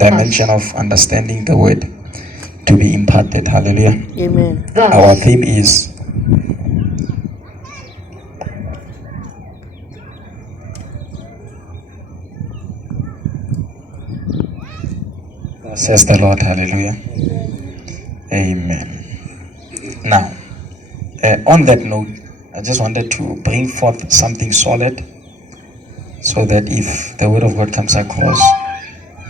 dimension of understanding the word to be imparted. Hallelujah. Amen. Our theme is says the Lord. Hallelujah. Amen. Now, on that note, I just wanted to bring forth something solid so that if the word of God comes across,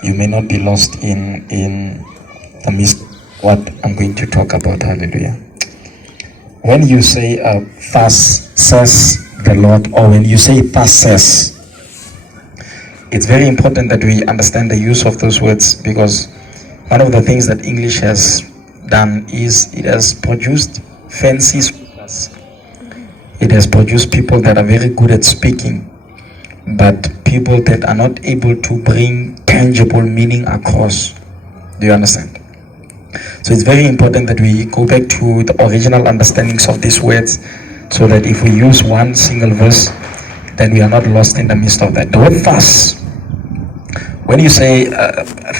you may not be lost in the midst of what I'm going to talk about. Hallelujah. When you say thus says the Lord, or when you say thus says, it's very important that we understand the use of those words, because one of the things that English has done is it has produced fancy speakers. It has produced people that are very good at speaking, but people that are not able to bring tangible meaning across. Do you understand? So it's very important that we go back to the original understandings of these words, so that if we use one single verse, then we are not lost in the midst of that. The word thus, when you say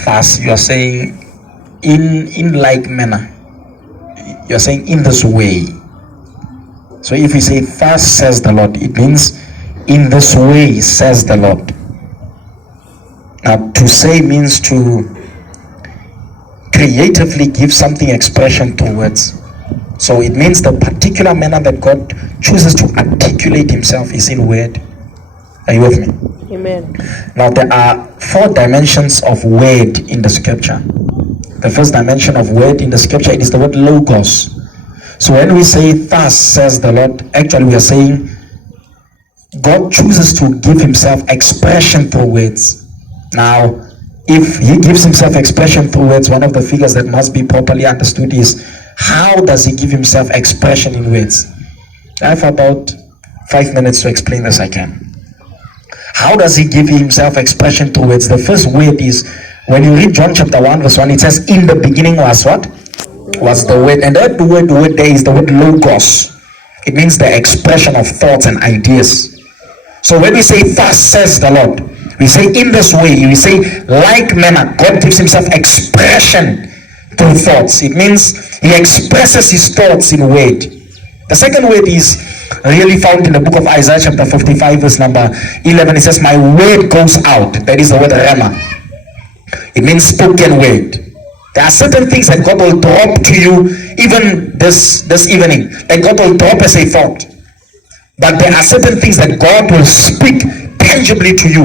thus, you are saying in like manner. You are saying in this way. So if we say thus says the Lord, it means in this way says the Lord. Now, to say means to creatively give something expression through words. So it means the particular manner that God chooses to articulate himself is in word. Are you with me? Amen. Now, there are 4 dimensions of word in the scripture. The first dimension of word in the scripture, it is the word logos. So when we say thus says the Lord, actually we are saying God chooses to give himself expression through words. Now, if he gives himself expression through words, one of the figures that must be properly understood is, how does he give himself expression in words? I have about 5 minutes to explain this. I can. How does he give himself expression through words? The first word is, when you read John chapter 1 verse 1, it says, in the beginning was what? Was the word. And that word there is the word logos. It means the expression of thoughts and ideas. So when we say thus says the Lord, we say in this way, we say like manner. God gives himself expression through thoughts. It means he expresses his thoughts in word. The second word is really found in the book of Isaiah chapter 55 verse number 11. It says, my word goes out. That is the word rema. It means spoken word. There are certain things that God will drop to you even this evening, that God will drop as a thought. But there are certain things that God will speak tangibly to you.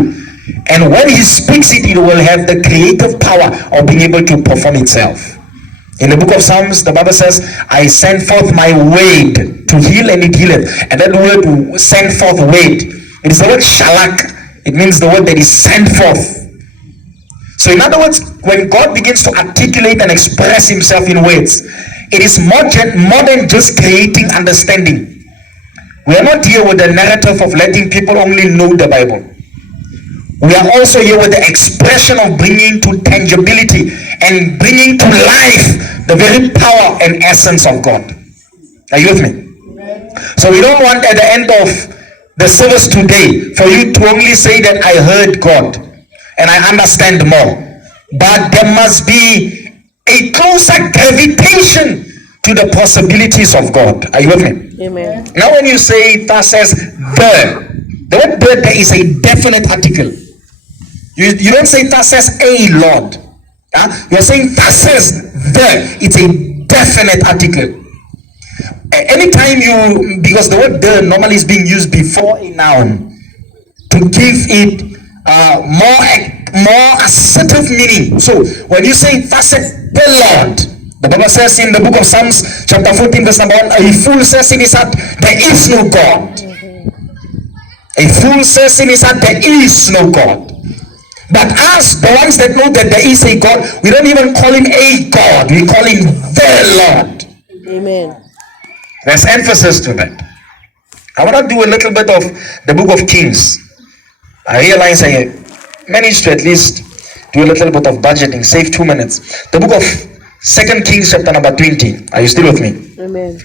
And when he speaks it, it will have the creative power of being able to perform itself. In the book of Psalms, the Bible says, I send forth my word to heal, and it healeth. And that word, send forth word, it is the word shalak. It means the word that is sent forth. So in other words, when God begins to articulate and express himself in words, it is more than just creating understanding. We are not here with the narrative of letting people only know the Bible. We are also here with the expression of bringing to tangibility and bringing to life the very power and essence of God. Are you with me? So we don't want at the end of the service today for you to only say that I heard God and I understand more. But there must be a closer gravitation to the possibilities of God. Are you with me? Amen. Now when you say thus says the word there is a definite article. You don't say thus says a Lord. You're saying thus says the. It's a definite article. Anytime because the word the normally is being used before a noun to give it more assertive meaning. So when you say thus says the Lord, the Bible says in the book of Psalms chapter 14 verse number 1, a fool says in his heart, there is no God. A fool says in his heart, there is no God. But us, the ones that know that there is a God, we don't even call him a God, we call him the Lord. Amen. There's emphasis to that. I want to do a little bit of the book of Kings. I realize I managed to at least do a little bit of budgeting, save 2 minutes. The book of 2 Kings chapter number 20. Are you still with me? Amen.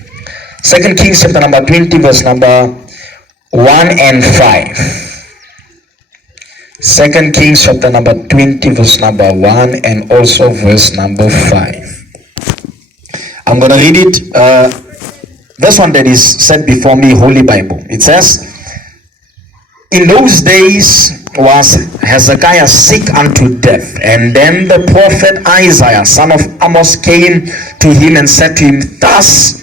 2 Kings chapter number 20 verse number 1 and 5. Second Kings chapter number 20, verse number 1, and also verse number 5. I'm going to read it. This one that is set before me, Holy Bible. It says, in those days was Hezekiah sick unto death, and then the prophet Isaiah, son of Amos, came to him and said to him, thus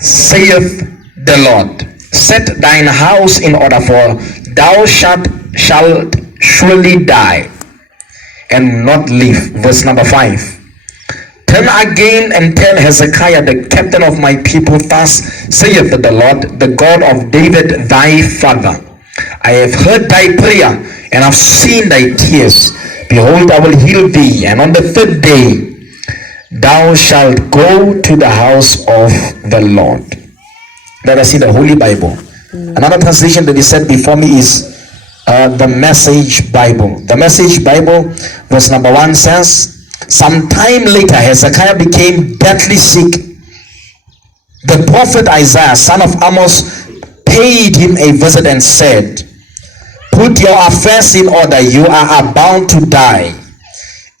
saith the Lord, set thine house in order, for thou shalt surely die and not live. Verse number 5. Turn again and tell Hezekiah, the captain of my people, thus saith the Lord, the God of David thy father, I have heard thy prayer, and have seen thy tears. Behold, I will heal thee, and on the third day thou shalt go to the house of the Lord. Let us see the Holy Bible. Another translation that is set before me is the Message Bible. The Message Bible, verse number 1 says, sometime later Hezekiah became deathly sick. The prophet Isaiah, son of Amos, paid him a visit and said, put your affairs in order, you are about to die.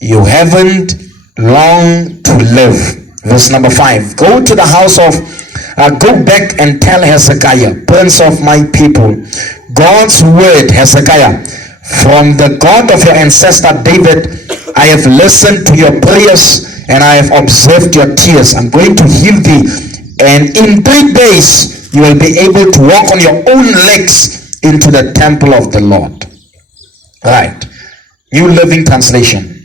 You haven't long to live. Verse number 5. Go to the house of go back and tell Hezekiah, prince of my people, God's word, Hezekiah, from the God of your ancestor David, I have listened to your prayers and I have observed your tears. I'm going to heal thee, and in 3 days you will be able to walk on your own legs into the temple of the Lord. Right. New Living Translation.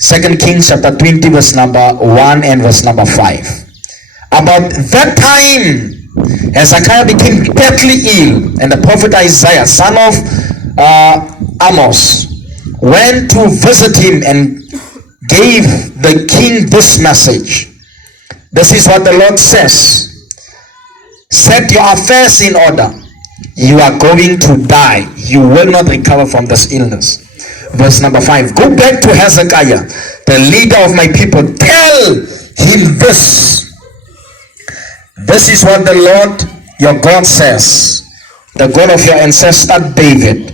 2 Kings chapter 20, verse number 1 and verse number 5. About that time, Hezekiah became deathly ill, and the prophet Isaiah, son of Amos, went to visit him and gave the king this message. This is what the Lord says. Set your affairs in order. You are going to die. You will not recover from this illness. Verse number 5. Go back to Hezekiah, the leader of my people. Tell him this. This is what the Lord your God says, the God of your ancestor David.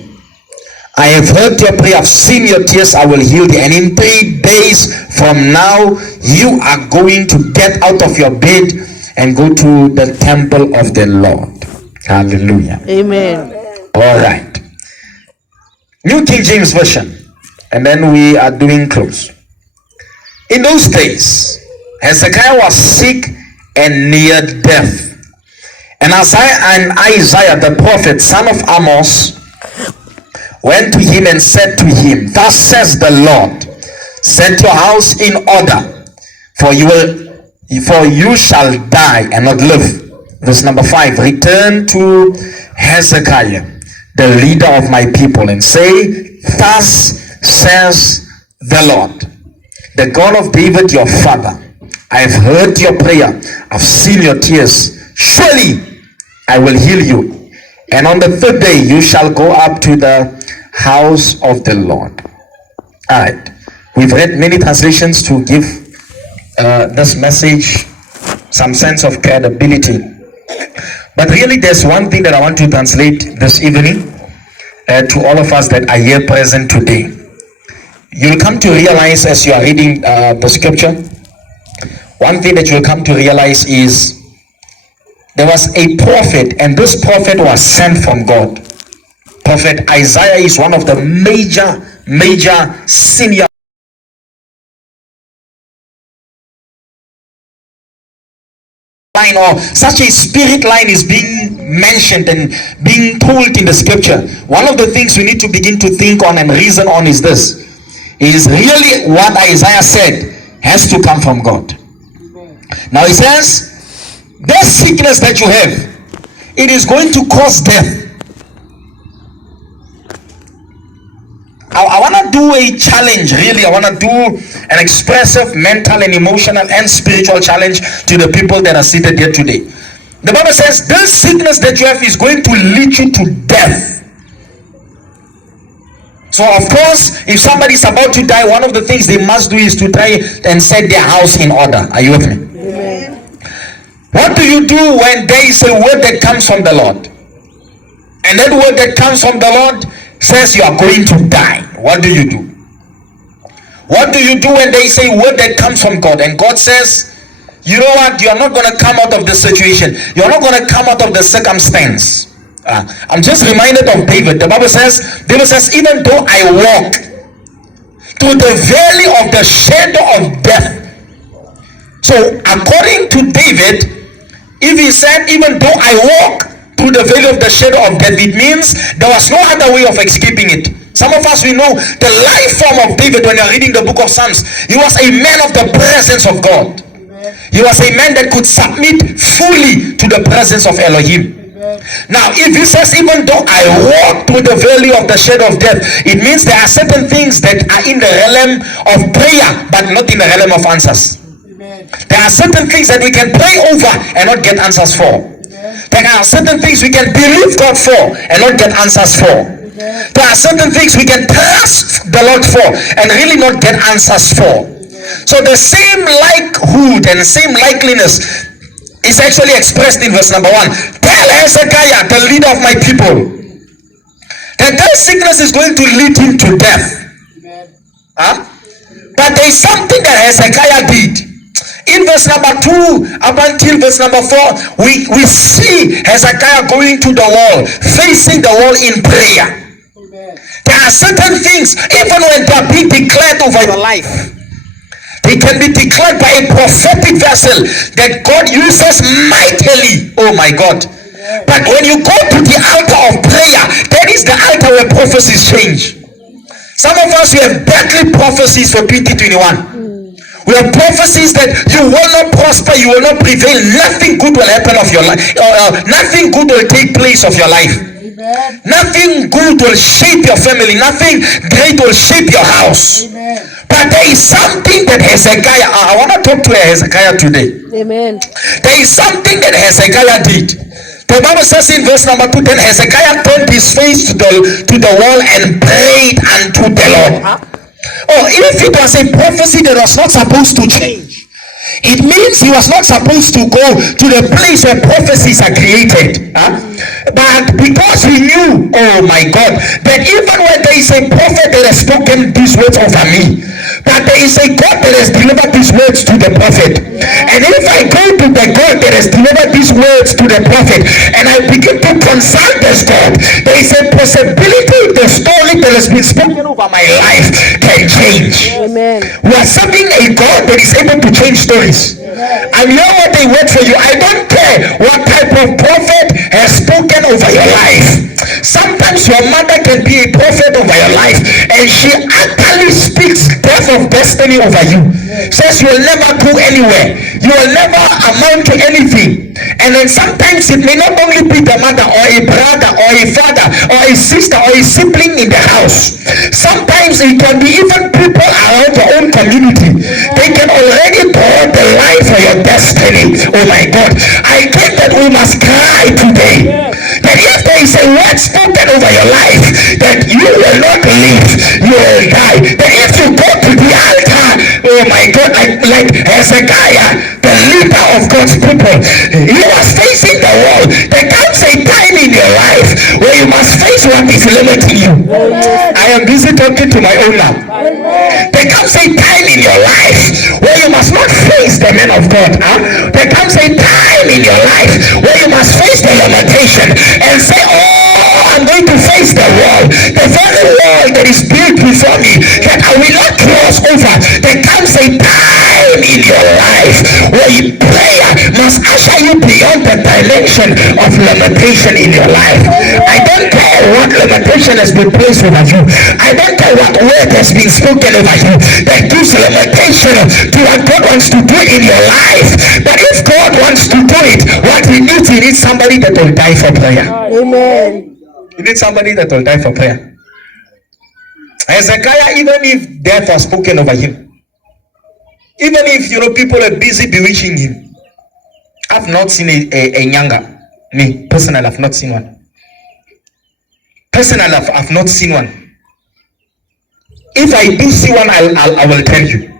I have heard your prayer, I've seen your tears, I will heal thee. And in 3 days from now, you are going to get out of your bed and go to the temple of the Lord. Hallelujah. Amen. All right. New King James Version. And then we are doing close. In those days, Hezekiah was sick and near death. And Isaiah the prophet, son of Amos, went to him and said to him, thus says the Lord, set your house in order, for you shall die and not live. Verse number 5. Return to Hezekiah, the leader of my people, and say, thus says the Lord, the God of David your father, I have heard your prayer, I've seen your tears. Surely I will heal you, and on the third day you shall go up to the house of the Lord. All right. We've read many translations to give this message some sense of credibility. But really, there's one thing that I want to translate this evening to all of us that are here present today. You'll come to realize as you are reading the scripture, one thing that you'll come to realize is there was a prophet, and this prophet was sent from God. Prophet Isaiah is one of the major senior line, or such a spirit line is being mentioned and being told in the scripture. One of the things we need to begin to think on and reason on is this: is really what Isaiah said has to come from God. Now he says, this sickness that you have, it is going to cause death. I want to do a challenge, really. I want to do an expressive mental and emotional and spiritual challenge to the people that are seated here today. The Bible says this sickness that you have is going to lead you to death. So of course, if somebody is about to die, one of the things they must do is to try and set their house in order. Are you with me? Amen. What do you do when there is a word that comes from the Lord? And that word that comes from the Lord says you are going to die, what do you do? What do you do when they say word that comes from God and God says, you know what, you are not going to come out of the situation, you are not going to come out of the circumstance? I'm just reminded of David. The Bible says, even though I walk through the valley of the shadow of death. So according to David, if he said, even though I walk through the valley of the shadow of death, it means there was no other way of escaping it. Some of us, we know the life form of David. When you're reading the book of Psalms, he was a man of the presence of God. He was a man that could submit fully to the presence of Elohim. Now, if he says, even though I walk through the valley of the shadow of death, it means there are certain things that are in the realm of prayer, but not in the realm of answers. There are certain things that we can pray over and not get answers for. There are certain things we can believe God for and not get answers for. There are certain things we can trust the Lord for and really not get answers for. So the same likelihood and same likeliness is actually expressed in verse number 1. Tell Hezekiah, the leader of my people, that this sickness is going to lead him to death. But there is something that Hezekiah did. In verse number 2 up until verse number 4, we see Hezekiah going to the wall, facing the wall in prayer. There are certain things, even when they are being declared over your life, they can be declared by a prophetic vessel that God uses mightily. Oh my God. But when you go to the altar of prayer, that is the altar where prophecies change. Some of us, we have badly prophecies for 2021. We have prophecies that you will not prosper, you will not prevail, nothing good will happen of your life, nothing good will take place of your life. Amen. Nothing good will shape your family, nothing great will shape your house. Amen. But there is something that Hezekiah, I want to talk to Hezekiah today. Amen. There is something that Hezekiah did. The Bible says in verse number 2, then Hezekiah turned his face to the wall and prayed unto the Lord. Oh, if it was a prophecy that was not supposed to change, it means he was not supposed to go to the place where prophecies are created. But because he knew, oh my God, that even when there is a prophet that has spoken these words over me, but there is a God that has delivered these words to the prophet. And if I go to the God that has delivered these words to the prophet and I begin to consult this God, there is a possibility the story that has been spoken over my life can change. Amen. We are serving a God that is able to change stories. And you know what they wait for you. I don't care what type of prophet has spoken over your life. Sometimes your mother can be a prophet over your life and she actually speaks death of destiny over you. Says you will never go anywhere, you will never amount to anything. And then sometimes it may not only be the mother or a brother or a father or a sister or a sibling in the house. Sometimes it can be even people around your own community. They can already draw the line for your destiny. Oh my God, I think that we must cry today that if there is a word spoken over your life that you will not live, you will die, that if you go to the altar, oh my God, like Hezekiah, the leader of God's people, he was facing the wall. There comes a time in your life where you must face what is limiting you. I am busy talking to my own now. There comes a time in your life where you must not face the men of God. There comes a time in your life where you must face the limitation and say, oh, I'm going to face the wall, the very wall that is built before me that I will not cross over. There comes a time in your life where prayer must usher you beyond the dimension of limitation in your life. I don't care what limitation has been placed over you. I don't care what word has been spoken over you that gives limitation to what God wants to do in your life. But if God wants to do it, what he needs somebody that will die for prayer. Amen. He needs somebody that will die for prayer. Hezekiah, even if death was spoken over him, even if people are busy bewitching him, I've not seen a Nqonga. Me personally, I've not seen one. Personally, I've not seen one. If I do see one, I will tell you.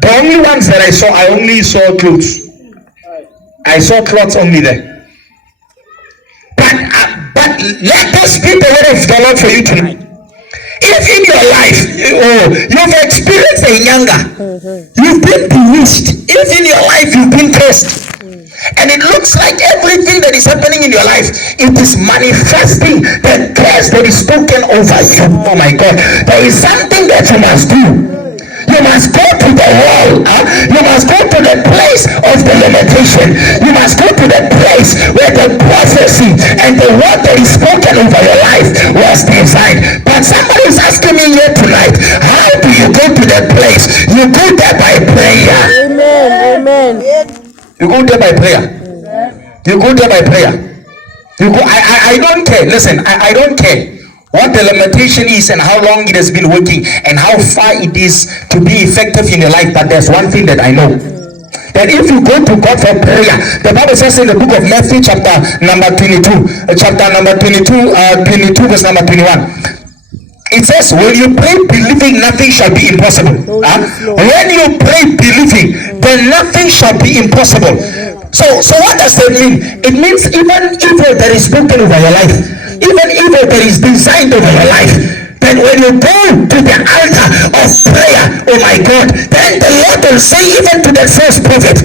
The only ones that I only saw clothes. I saw clothes only there. But But let this be the word of the Lord for you tonight. If in your life you've experienced a Nqonga, you've been bewitched. If in your life you've been cursed, and it looks like everything that is happening in your life, it is manifesting the curse that is spoken over you. Oh my God, there is something that you must do. You must go to the wall. You must go to the place of the limitation. You must go to the place where the prophecy and the word that is spoken over your life was designed. But somebody is asking me here tonight, how do you go to that place? You go there by prayer. Amen. You go there by prayer. You go there by prayer. You go. I don't care. Listen, I don't care what the limitation is and how long it has been working and how far it is to be effective in your life. But there's one thing that I know, that if you go to God for prayer, the Bible says in the book of Matthew chapter number 22 verse number 21, it says, when you pray believing, nothing shall be impossible. When you pray believing, then nothing shall be impossible. So what does that mean? It means even evil that is spoken over your life, even evil that is designed over your life, then when you go to the altar of prayer, oh my God, then the Lord will say even to the first prophet,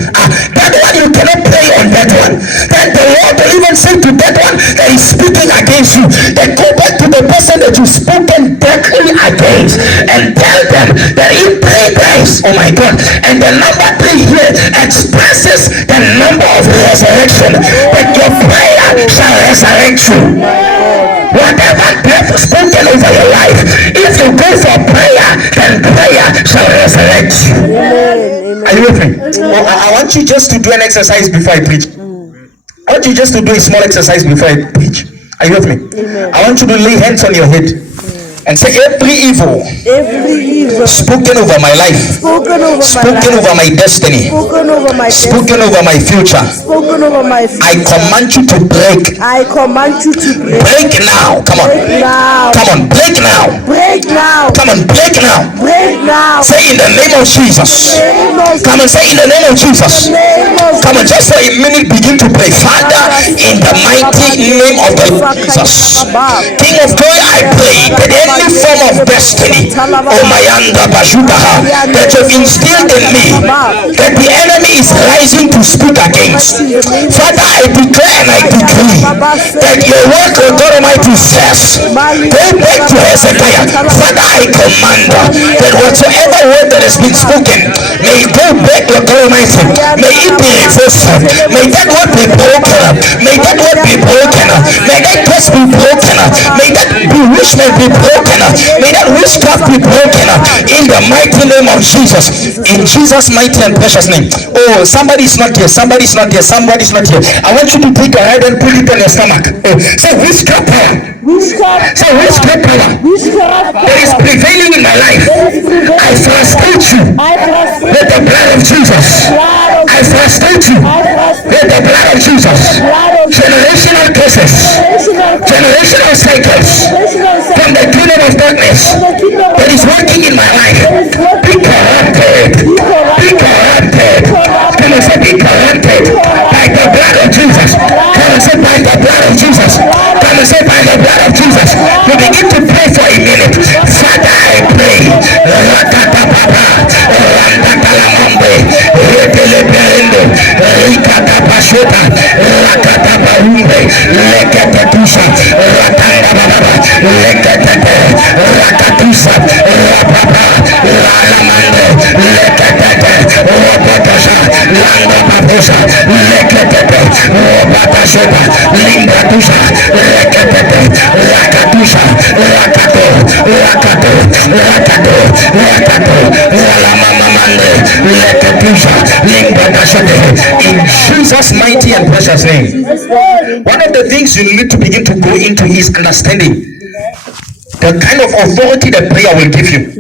that one you cannot pray on that one. Then the Lord will even say to that one that is speaking against you, then go back to the person that you've spoken directly against and tell them that in 3 days, oh my God, and the number 3 here expresses the number of resurrection, that your prayer shall resurrect you. Whatever death is spoken over your life, if you go for prayer, then prayer shall resurrect you. Are you with me? Well, I want you just to do an exercise before I preach. I want you just to do a small exercise before I preach. Are you with me? I want you to lay hands on your head and say, every evil spoken over my life, spoken over my destiny, spoken over my future, I command you to break. Break now. Come on. Break now. Come on, break now. Say in the name of Jesus. Come on, say in the name of Jesus. Come on, just for a minute begin to pray. Father, in the mighty name of the Lord Jesus, King of glory, I pray that any form of destiny, oh my anda bajudaha, that you've instilled in me, that the enemy is rising to speak against, Father, I declare and I decree that your work, O God Almighty, says, go back to Hezekiah. Father, I command that whatsoever word that has been spoken, may it go back, O God Almighty, may it be reversed, may that word be broken, may that word be broken, may that curse be broken, may that bewitchment be broken, may that witchcraft be broken, in the mighty name of Jesus. In Jesus' mighty and precious name. Oh, somebody is not here. Somebody is not here. Somebody is not here. I want you to take your head and put it on your stomach. Say witchcraft power. Say witchcraft power that is prevailing in my life. I frustrate you with the blood of Jesus. I frustrate you with the blood of Jesus. Generational curses, generational cycles from the kingdom of darkness that is working in my life, be corrupted. Be corrupted. Can I say be corrupted by the blood of Jesus? Can I say by the blood of Jesus? Can I say by the blood of Jesus? You begin to pray for a minute. Father, I pray. Rakatapapa, Rakatalamambe, Reteleperende, Rikatapashota, Rakatapaumbe, Leketetusha, Rakandababa, Leketete, Rakatusa, Rapapa, Ralamande, Leketete, Robotasha, Landa Babusha, Leketete, Robatashopa, Lindatusha, Leketete, Rakatusha, Rakato, Rakato, Rakato, Rakato, Ralamamamande, Leketusha, Lindatashote, in Jesus' mighty and precious name. One of the things you need to begin to go into is understanding the kind of authority that prayer will give you.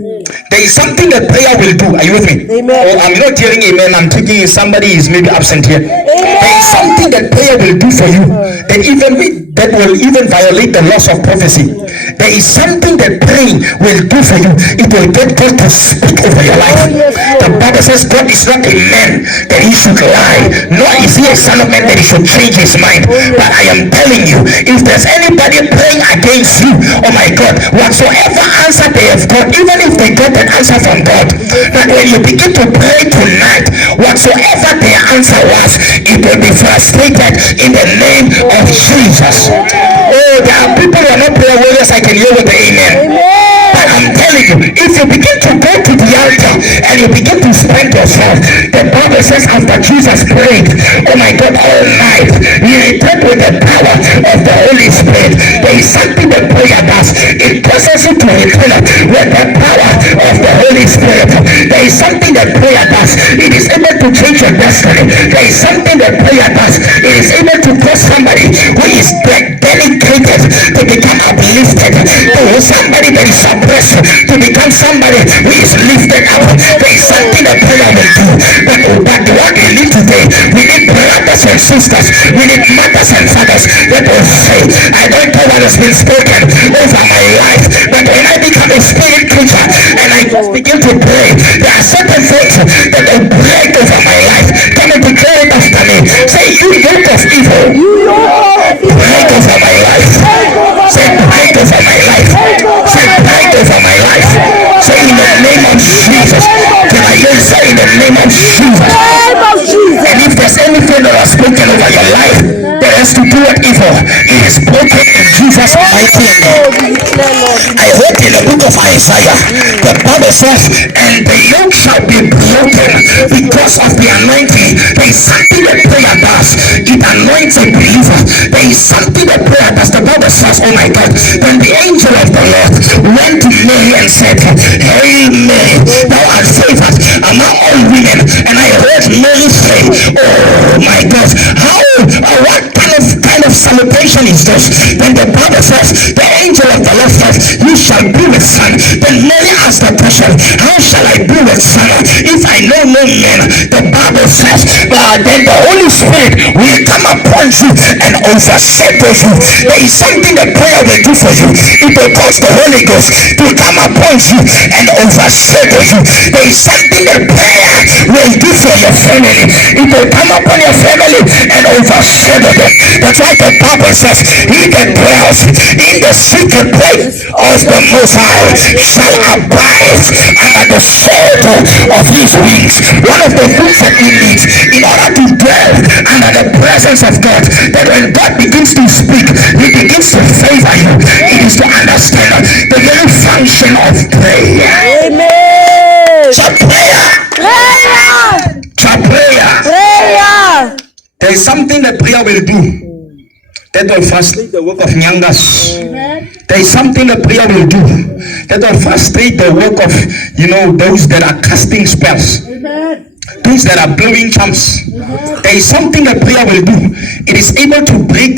There is something that prayer will do. Are you with me? Amen. Oh, I'm not hearing amen. I'm thinking somebody is maybe absent here. There is something that prayer will do for you that even that will even violate the laws of prophecy. There is something that praying will do for you. It will get God to speak over your life. The Bible says God is not a man that he should lie, nor is he a son of man that he should change his mind. But I am telling you, if there's anybody praying against you, oh my God, whatsoever answer they have got, even if they get an answer from God, that when you begin to pray tonight, whatsoever their answer was, it will be frustrated in the name of Jesus. Oh, there are people who are not prayer warriors. I can hear with the amen. But I'm telling you, if you begin to go to the altar and you begin to spend yourself, the Bible says after Jesus prayed, oh my God, all night, he returned with the power of the Holy Spirit. There is something that prayer does. It causes you to return with the power of the Holy Spirit. There is something that prayer does. It is able to change your destiny. There is something that prayer does. It is able to cause somebody who is dedicated to become uplifted. To somebody that is suppressed to become somebody who is lifted up. There is something that prayer will do. But what we need today, we need brothers and sisters, we need mothers and fathers that will say, I don't know what has been spoken over my life, but when I become a spirit creature and I just begin to pray, there are certain things that will break over my life. Come and declare it after me. Say, you yoke of evil, break over my life. Say, break over my life. Say, break over my life. Say, in the name of Jesus. Can I hear you say, in the name of Jesus? And if there's anything that was spoken over your life that has to do with evil, it is broken in Jesus' mighty name. I read in the book of Isaiah, the Bible says, and the yoke shall be broken because of the anointing. There is something that prayer does. It anoints a believer. There is something that prayer does. The Bible says, oh my God, then the angel of the Lord went to Mary and said, Hail Mary, thou art favored among all women. And I heard Mary say, oh my God, what kind of celebration is this? Then the Bible says, the angel of the Lord says, you shall be with son. Then Mary asked the question, how shall I be with son if I know no man? The Bible says, then the Holy Spirit will come upon you and overshadow you. There is something that prayer will do for you. It will cause the Holy Ghost to come upon you and overshadow you. There is something that prayer will do for your family. It will come upon your family and overshadow them. That's why the Bible says, he that dwells in the secret place of the Most High shall abide under the shadow of his wings. One of the things that we need in order to dwell under the presence of God, that when God begins to speak, he begins to favor you. It is to understand the very function of prayer. Amen. So prayer. There is something that prayer will do that will frustrate the work of Nqongas. There is something that prayer will do that will frustrate the work of, those that are casting spells. Those that are blowing charms. There is something that prayer will do. It is able to break,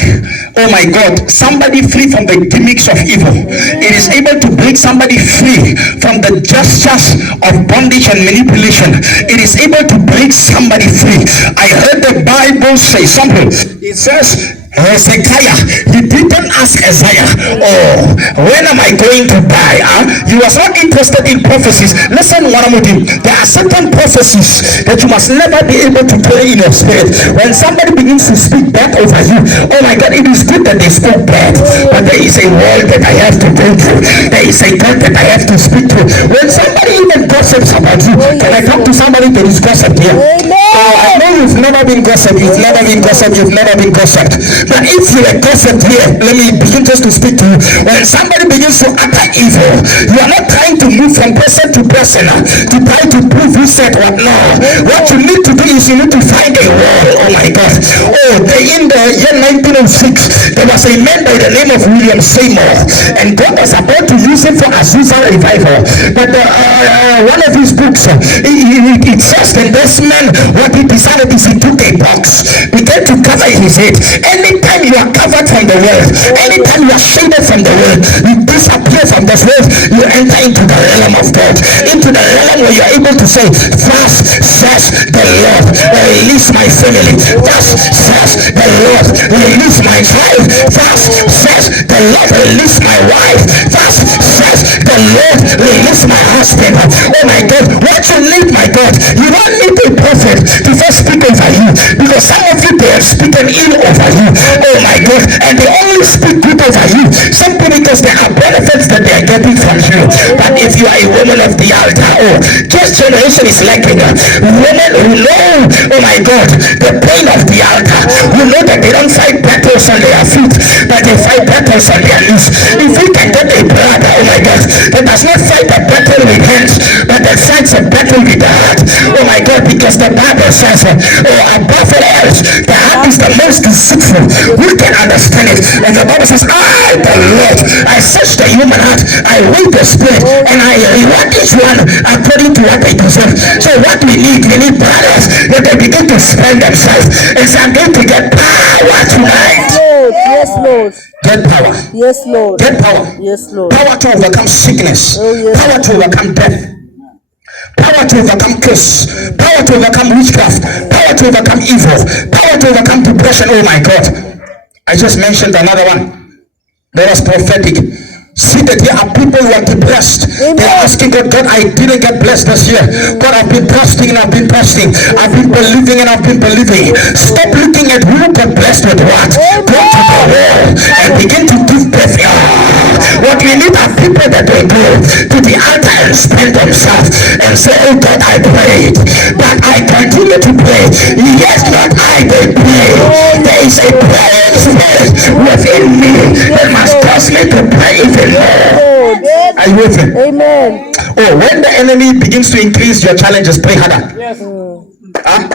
oh my God, somebody free from the gimmicks of evil. It is able to break somebody free from the gestures of bondage and manipulation. It is able to break somebody free. I heard the Bible say something. It says, Hezekiah, he didn't ask Isaiah, oh, when am I going to die? He was not interested in prophecies. Listen, what I'm doing. There are certain prophecies that you must never be able to play in your spirit. When somebody begins to speak bad over you, oh my God, it is good that they spoke bad, but there is a world that I have to go through. There is a God that I have to speak to. When somebody even gossips about you, can I talk to somebody that is gossiped here? I know you've never been gossiped. You've never been gossiped. But if you are gossiped here, let me begin just to speak to you. When somebody begins to utter evil, you are not trying to move from person to person to try to prove who said what. No. What you need to do is you need to find a wall. Oh my God. In the year 1906, there was a man by the name of William Seymour, and God was about to use him for Azusa revival. But one of his books, it says that this man, what he decided is he took a box, began to cover his head. Anytime you are covered from the world, anytime you are shaded from the world, you disappear from this world, you enter into the realm of God, into the realm where you are able to say, thus says the Lord, release my family. Thus says the Lord, release my child. Thus says the Lord, release my wife. Thus says the Lord, release my husband. Oh my God, what you need, my God, you don't need a prophet to first speak over you, because some of you, they are speaking ill over you. Oh my God, and they only speak good over you simply because there are benefits that they are getting from you. But if you are a woman of the altar, oh, this generation is lacking women who know, oh my God, the pain of the altar, who know that they don't fight battles on their feet, but they fight battles on their knees. If we can get a brother, oh my God, that does not fight a battle with hands, but that fights a battle with the heart, oh my God, because the Bible says, oh, above all else, the heart is the most deceitful. We can understand it. And the Bible says, I, the Lord, I search the human heart, I weigh the spirit, and I reward each one according to what they deserve. So what we need brothers that they begin to spend themselves and say, I'm going to get power tonight. Yes, Lord. Get power. Yes, Lord. Get power. Yes, Lord. Power to overcome sickness. Yes. Power to overcome death. Power to overcome curse. Power to overcome witchcraft. Power to overcome evil. Power to overcome depression. Oh my God. I just mentioned another one that was prophetic. See that there are people who are depressed. Amen. They are asking God, God, I didn't get blessed this year. God, I've been trusting and I've been trusting. I've been believing and I've been believing. Stop looking at who got blessed with what. Go to the wall and begin to give birth. What we need are people that will go to the altar and spend themselves and say, oh God, I prayed, but I continue to pray. Yes, not I, they pray. There is a praying spirit within me that must cause me to pray even. Are you with me? Amen. Oh, when the enemy begins to increase your challenges, pray harder. Yes. Huh?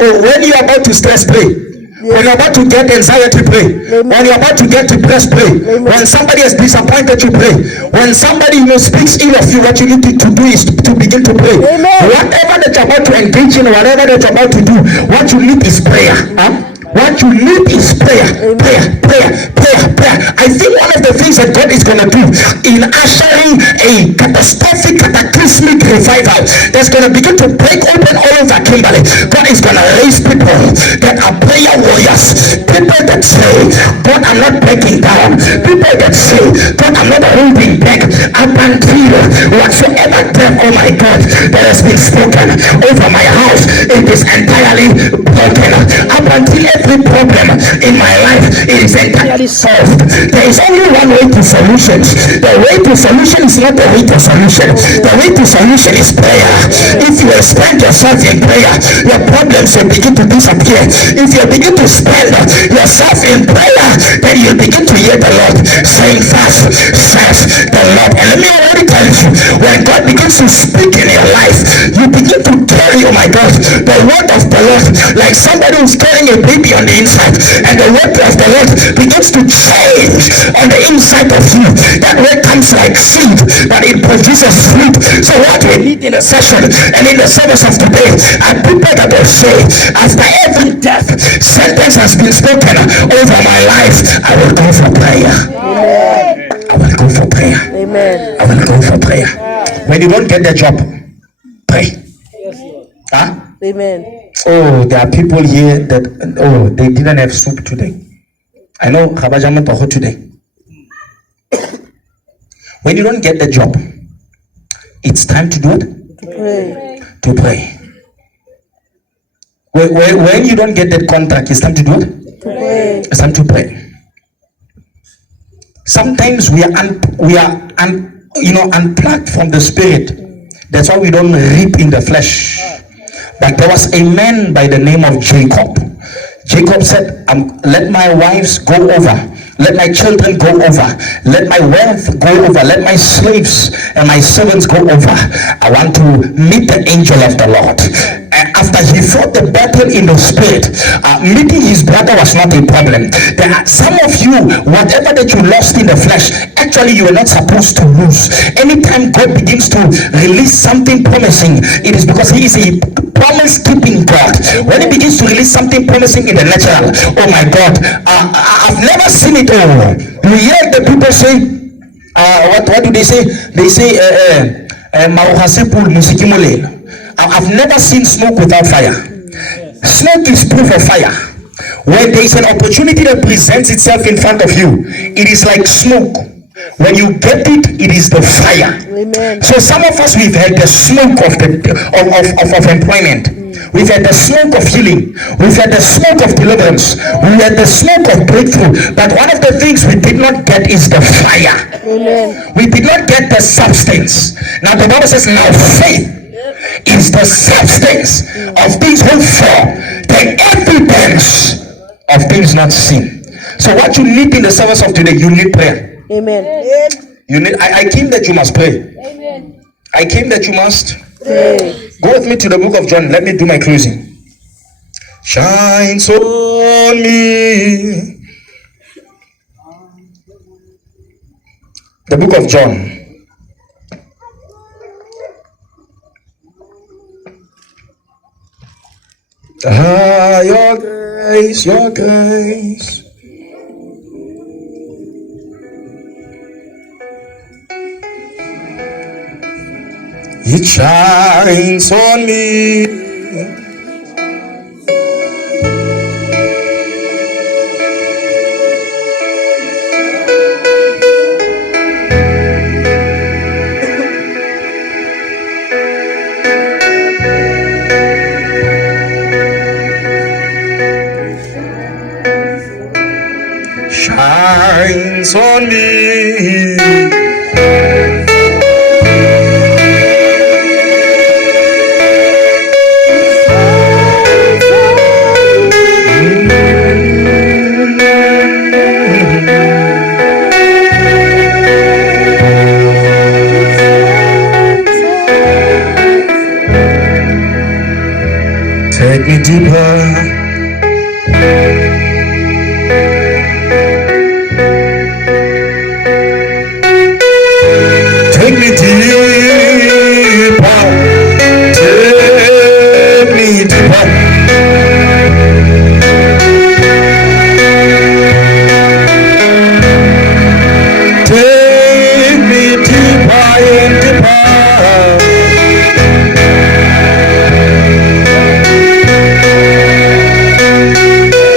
Oh, when you're about to stress, pray. Yes. When you're about to get anxiety, pray. Amen. When you're about to get depressed, pray. Amen. When somebody has disappointed you, pray. When somebody speaks ill of you, what you need to do is to begin to pray. Amen. Whatever that you're about to engage in, whatever that you're about to do, what you need is prayer. Huh? What you need is prayer. Prayer, prayer, prayer, prayer. I think one of the things that God is going to do in ushering a catastrophic, cataclysmic revival that's going to begin to break open all over Kimberley, God is going to raise people that are prayer warriors. People that say, God, I'm not breaking down. People that say, God, I'm not holding back up until whatsoever death, oh my God, that has been spoken over my house, it is entirely broken. Up until every problem in my life, it is entirely solved. There is only one way to solutions. The way to solution is not the way to solution. The way to solution is prayer. If you spend yourself in prayer, your problems will begin to disappear. If you begin to spend yourself in prayer, then you begin to hear the Lord saying, fast says the Lord. And let me already tell you, when God begins to speak in your life, you begin to carry, oh my God, the word of the Lord, like somebody who's carrying a baby on the inside, and the word of the Lord begins to change on the inside of you. That word comes like seed, but it produces fruit. So what we need in a session and in the service of today are people that will say, after every death sentence has been spoken over my life, I will go for prayer. Amen. I will go for prayer. Amen. I will go for prayer. When you don't get the job, pray. Huh? Amen. Oh, there are people here that, oh, they didn't have soup today. I know Khabajama Toho today. When you don't get the job, it's time to do it? To pray. To pray. When you don't get that contract, it's time to do it? To pray. It's time to pray. Sometimes we are unplugged from the spirit. That's why we don't reap in the flesh. But there was a man by the name of Jacob. Jacob said, let my wives go over, let my children go over, let my wealth go over, let my slaves and my servants go over. I want to meet the angel of the Lord. And after he fought the battle in the spirit, meeting his brother was not a problem. There are some of you, whatever that you lost in the flesh, actually you are not supposed to lose. Anytime God begins to release something promising, it is because he is a promise-keeping God. When he begins to release something promising in the natural, oh my God, I've never seen it all. You hear the people say, what do they say? They say, I've never seen smoke without fire. Smoke is proof of fire. When there is an opportunity that presents itself in front of you, it is like smoke. When you get it, it is the fire. Amen. So some of us, we've had the smoke of employment. We've had the smoke of healing. We've had the smoke of deliverance. We had the smoke of breakthrough. But one of the things we did not get is the fire. Amen. We did not get the substance. Now the Bible says, now faith is the substance of things hoped for, the evidence of things not seen. So what you need in the service of today, you need prayer. Amen. You need. I came that you must pray. Amen. I came that you must Pray. go with me to the book of John. Let me do my closing. Shines on me. The book of John. Your grace, your grace. It shines on me. Shines on me. Take me deeper. Take me deeper. Take me deeper. Take me deeper and deeper.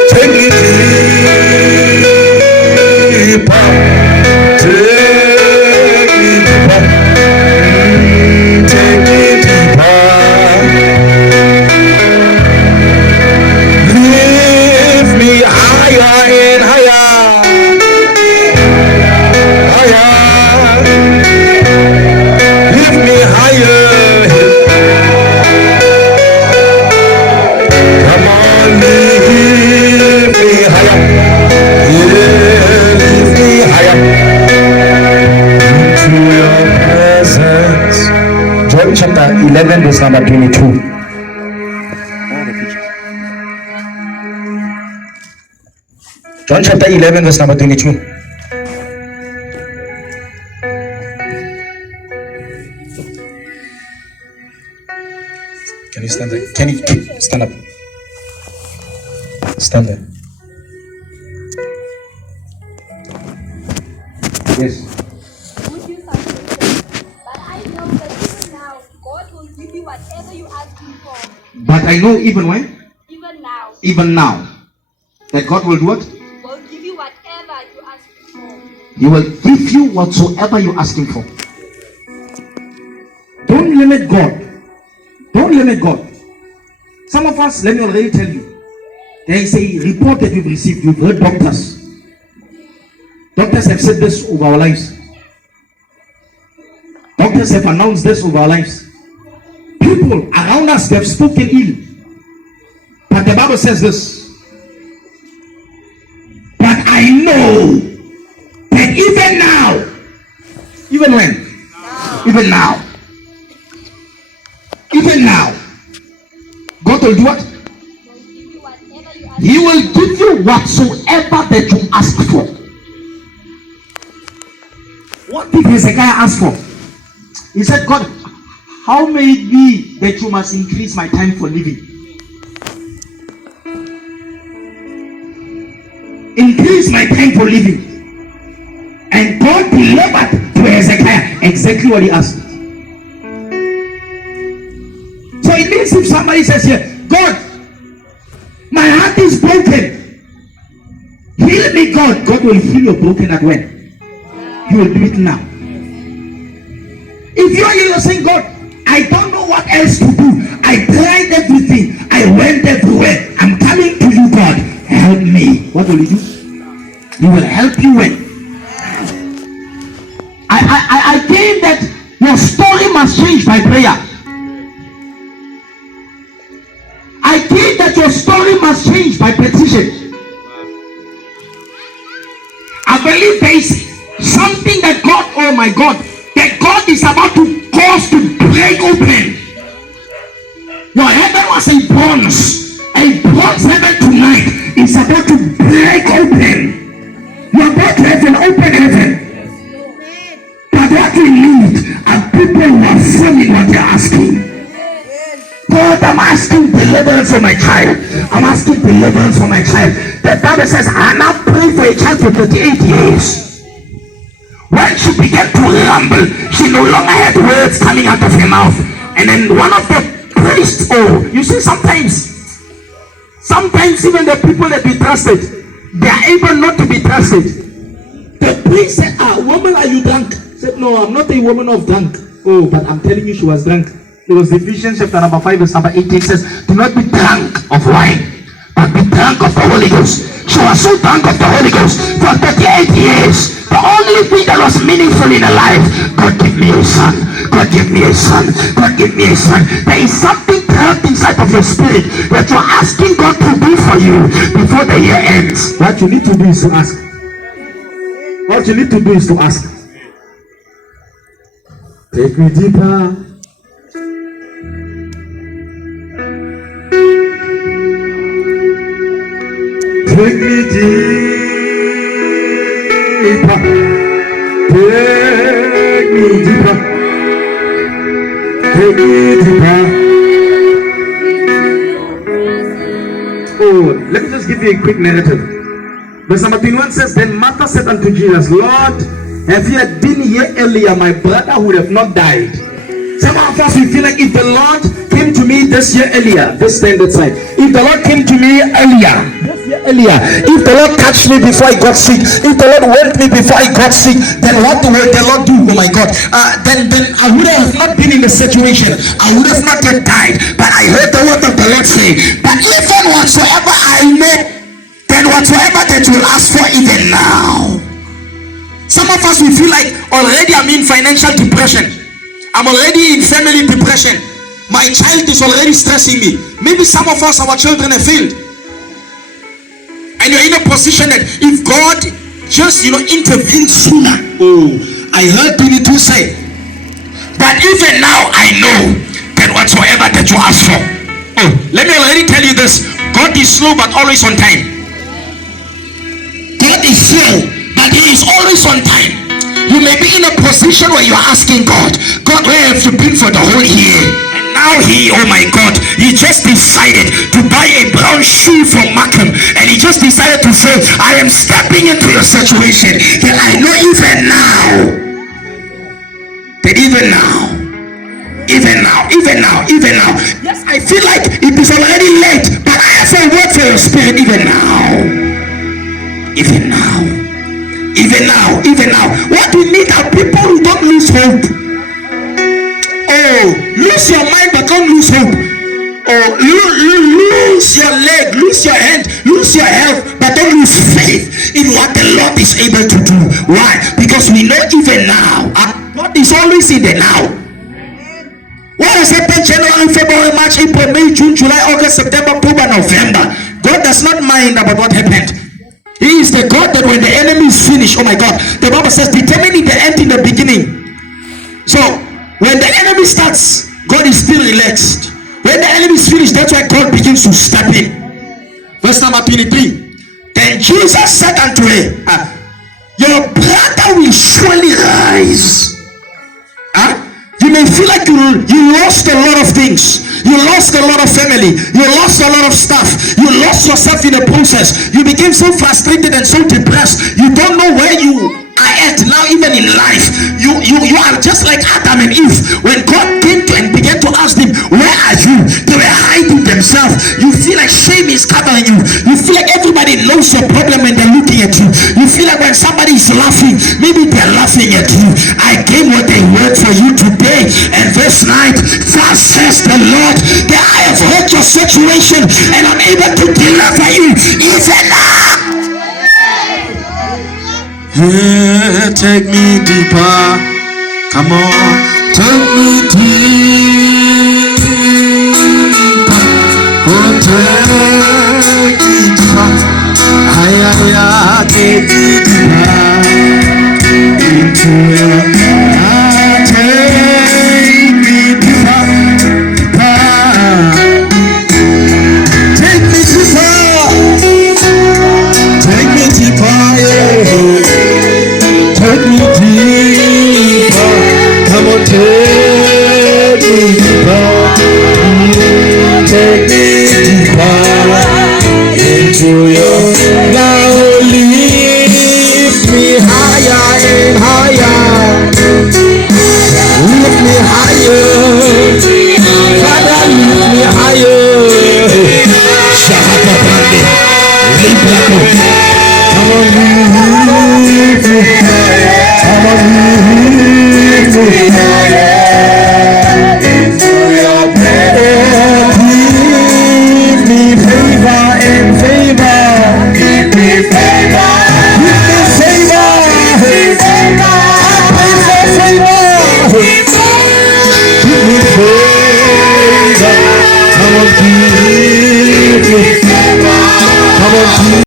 Take me deeper. Take me deeper. Take me deeper. Lift me higher and higher. Higher. Lift me higher. Come on, lift me higher. Yeah, lift me higher into your presence. John chapter 11, verse number 22. John chapter 11, verse number 22. Can you stand there? Can you stand up? Stand there. Yes. Would you submit? But I know that even now, God will give you whatever you ask Him for. But I know even when? Even now, That God will do what? will give you whatever you ask Him for. He will give you whatsoever you ask Him for. Don't limit God. Don't limit God. Some of us, let me already tell you, there is a report that you've received. You've heard doctors. Doctors have said this over our lives. Doctors have announced this over our lives. People around us have spoken ill. But the Bible says this. But I know that even now, even when? Even now. Even now. God will do what? He will give you whatsoever that you ask for. What did Hezekiah ask for? He said, God, how may it be that you must increase my time for living? Increase my time for living. And God delivered to Hezekiah exactly what he asked. So it means if somebody says here, God, My heart is broken. Heal me, God. God will heal your broken heart when? You will do it now. If you are here saying, God, I don't know what else to do. I tried everything. I went everywhere. I'm coming to you, God. Help me. What will you do? He will help you when? I came that your story must change by prayer. I think that your story must change by petition. I believe there is something that God, oh my God, that God is about to cause to break open. Your heaven was a bronze heaven tonight is about to break open. You're about to have an open heaven. But what we need are people who are following what they're asking. God, I'm asking deliverance for my child. I'm asking deliverance for my child. The Bible says, Hannah prayed for a child for 38 years. When she began to rumble, she no longer had words coming out of her mouth. And then one of the priests, you see, sometimes even the people that we trusted, they are able not to be trusted. The priest said, woman, are you drunk? Said, no, I'm not a woman of drunk. Oh, but I'm telling you, she was drunk. Because Ephesians chapter number 5 verse number 18 says, do not be drunk of wine, but be drunk of the Holy Ghost. She was so drunk of the Holy Ghost for 38 years. The only thing that was meaningful in her life, God give me a son. God give me a son. God give me a son. There is something trapped inside of your spirit that you're asking God to do for you before the year ends. What you need to do is to ask. What you need to do is to ask. Take me deeper. Take me deeper. Take me deeper. Take me deeper. Oh, let me just give you a quick narrative. Verse number 21 says, then Martha said unto Jesus, Lord, if you had been here earlier, my brother would have not died. Some of us, we feel like if the Lord came to me this year earlier, this standard side, if the Lord came to me earlier, if the Lord touched me before I got sick, if the Lord went me before I got sick, then what will the Lord do? Oh my God, then I would have not been in the situation. I would have not yet died. But I heard the word of the Lord say, but even whatsoever I know, then whatsoever that you will ask for even now. Some of us, we feel like already I'm in financial depression. I'm already in family depression. My child is already stressing me. Maybe some of us, our children have failed. And you're in a position that if God just, intervenes sooner. Oh, I heard 22 say, but even now I know that whatsoever that you ask for. Oh, let me already tell you this. God is slow but always on time. God is slow but he is always on time. You may be in a position where you're asking God, where have you been for the whole year? And now oh my God, he just decided to buy a brown shoe from Markham, and he just decided to say, I am stepping into your situation. And I know even now, yes, I feel like it is already late, but I have a word for your spirit even now. What we need are people who don't lose hope. Oh, lose your mind but don't lose hope. Oh, lose your leg, lose your hand, lose your health, but don't lose faith in what the Lord is able to do. Why? Because we know even now, God is always in the now. What has happened January, February, March, April, May, June, July, August, September, October, November? God does not mind about what happened. He is the God that when the enemy is finished, oh my God, the Bible says determining the end in the beginning. So when the enemy starts, God is still relaxed. When the enemy is finished, that's why God begins to step in. Verse number 23. Then Jesus said unto her, your brother will surely rise. You may feel like you lost a lot of things. You lost a lot of family. You lost a lot of stuff. You lost yourself in the process. You became so frustrated and so depressed. You don't know where you are at now, even in life. You are just like Adam and Eve. When God came to and began to ask them, where are you? They were hiding themselves. You feel like shame is covering you. laughing at you. I gave what they word for you today. And verse 9, thus says the Lord, that I have heard your situation and I'm able to deliver you even now. Yeah, take me deeper. Come on, take me deeper. Oh, take me deeper. Take me deeper into your heart. Take me deeper. Take me deeper. Take me deeper. Yeah. Take me deeper. Come on, take me deeper. Take me deeper into your now. Lift me higher and higher. Lift me higher. Father, lift me higher. Shahapapande. Lift me